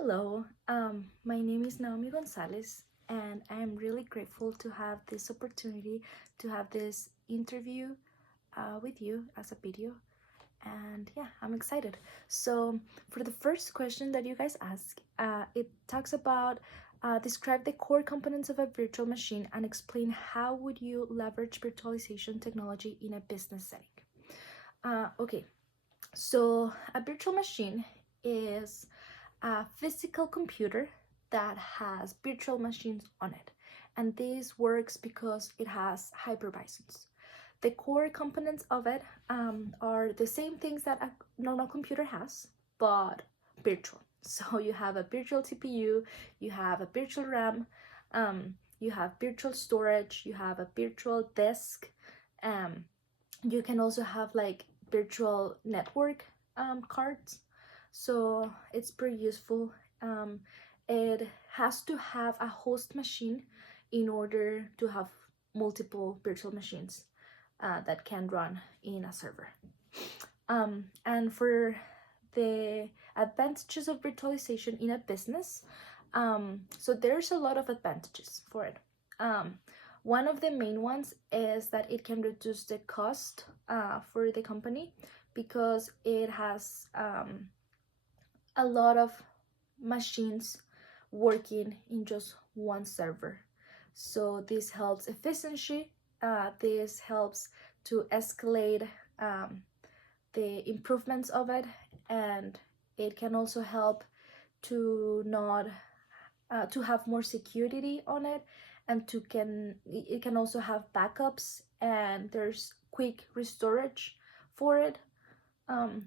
Hello, my name is Naomi Gonzalez, and I am really grateful to have this opportunity to have this interview with you as a video. And yeah, I'm excited. So, for the first question that you guys ask, it talks about describe the core components of a virtual machine and explain how would you leverage virtualization technology in a business setting. Okay, so a virtual machine is a physical computer that has virtual machines on it. And this works because it has hypervisors. The core components of it are the same things that a normal computer has, but virtual. So you have a virtual CPU, you have a virtual RAM, you have virtual storage, you have a virtual disk. Um, you can also have like virtual network cards, so it's pretty useful. It has to have a host machine in order to have multiple virtual machines that can run in a server. And for the advantages of virtualization in a business, so there's a lot of advantages for it. One of the main ones is that it can reduce the cost for the company because it has a lot of machines working in just one server. So this helps efficiency. This helps to escalate the improvements of it, and it can also help to not to have more security on it, and it can also have backups, and there's quick restorage for it.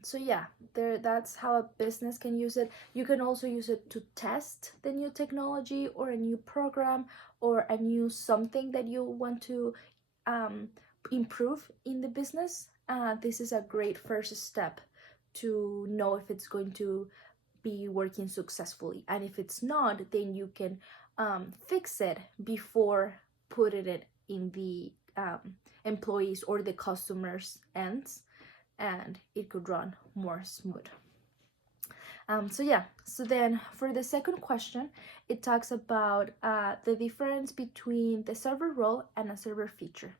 So yeah, that's how a business can use it. You can also use it to test the new technology or a new program or a new something that you want to um, improve in the business. This is a great first step to know if it's going to be working successfully, and if it's not, then you can fix it before putting it in the employees or the customers' ends, and it could run more smooth. So yeah, so then for the second question, it talks about the difference between the server role and a server feature,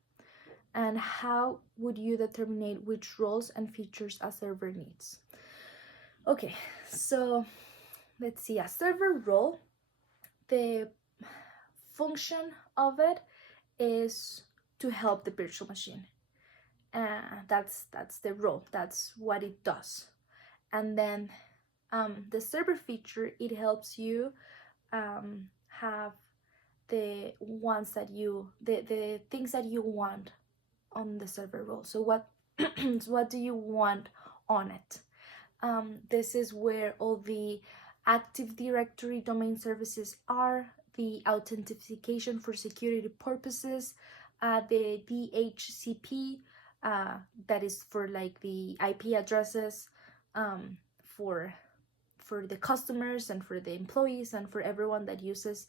and how would you determine which roles and features a server needs. Okay, so let's see, a server role, the function of it is to help the virtual machine. That's the role, that's what it does. And then the server feature, it helps you have the ones that the things that you want on the server role. So what do you want on it? This is where all the Active Directory domain services are, the authentication for security purposes, the DHCP, that is for like the IP addresses for the customers and for the employees and for everyone that uses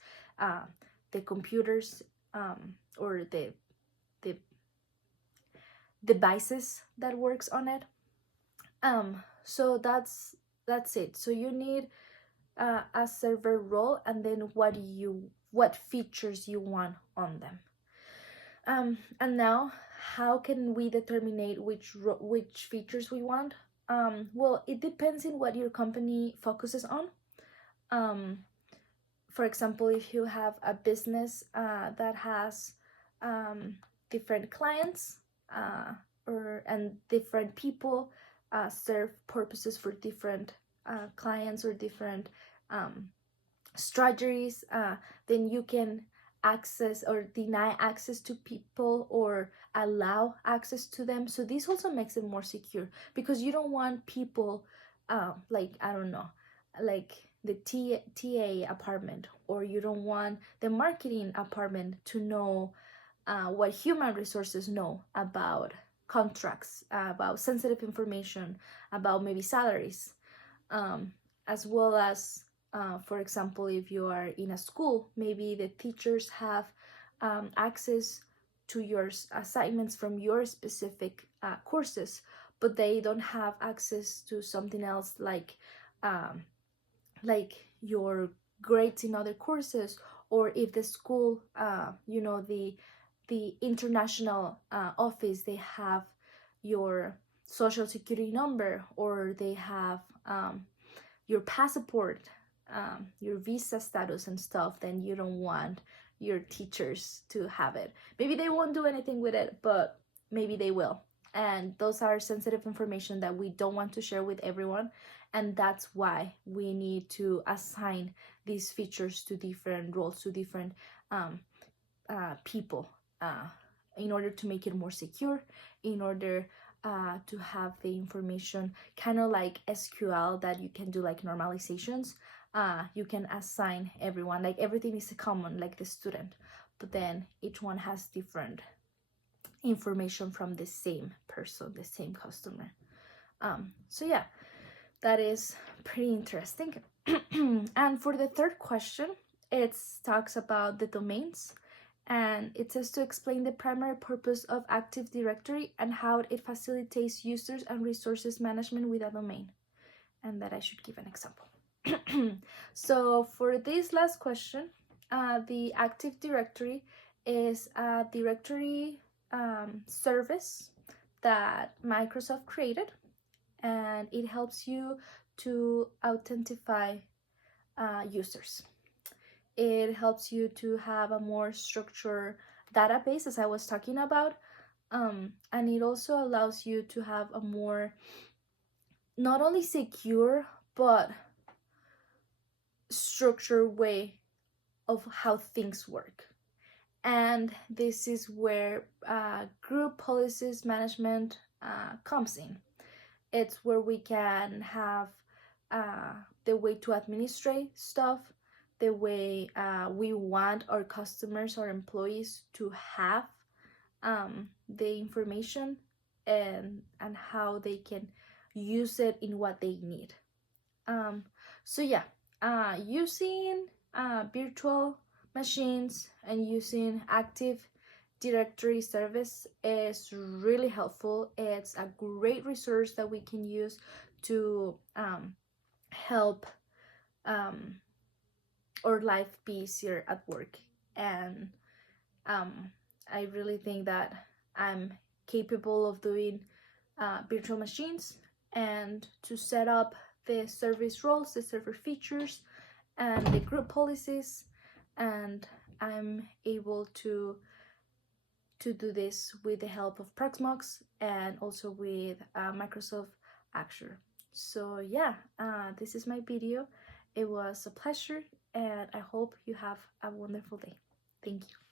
the computers or the devices that works on it. So that's it. So you need a server role, and then what features you want on them. And now, how can we determine which features we want? Well, it depends on what your company focuses on. For example, if you have a business that has different clients and different people serve purposes for different clients or different strategies, then you can access or deny access to people or allow access to them. So this also makes it more secure, because you don't want people like, I don't know, like the TA apartment, or you don't want the marketing apartment to know what human resources know about contracts, about sensitive information, about maybe salaries, as well as for example, if you are in a school, maybe the teachers have access to your assignments from your specific courses, but they don't have access to something else like like your grades in other courses, or if the school, you know, the international office, they have your social security number, or they have your passport, your visa status and stuff, then you don't want your teachers to have it. Maybe they won't do anything with it, but maybe they will. And those are sensitive information that we don't want to share with everyone. And that's why we need to assign these features to different roles, to different people, in order to make it more secure, in order to have the information kind of like SQL, that you can do like normalizations. You can assign everyone, like everything is common, like the student, but then each one has different information from the same person, the same customer. So yeah, that is pretty interesting. And for the third question, it talks about the domains, and it says to explain the primary purpose of Active Directory and how it facilitates users and resources management with a domain, and that I should give an example. So for this last question, the Active Directory is a directory service that Microsoft created, and it helps you to authentify users. It helps you to have a more structured database, as I was talking about, and it also allows you to have a more, not only secure, but structured way of how things work. And this is where group policies management comes in. It's where we can have the way to administrate stuff, the way we want our customers or employees to have the information, and how they can use it in what they need. So yeah, using virtual machines and using Active Directory service is really helpful. It's a great resource that we can use to help our life be easier at work. And I really think that I'm capable of doing virtual machines, and to set up the service roles, the server features, and the group policies, and I'm able to do this with the help of Proxmox and also with Microsoft Azure. So yeah, this is my video. It was a pleasure, and I hope you have a wonderful day. Thank you.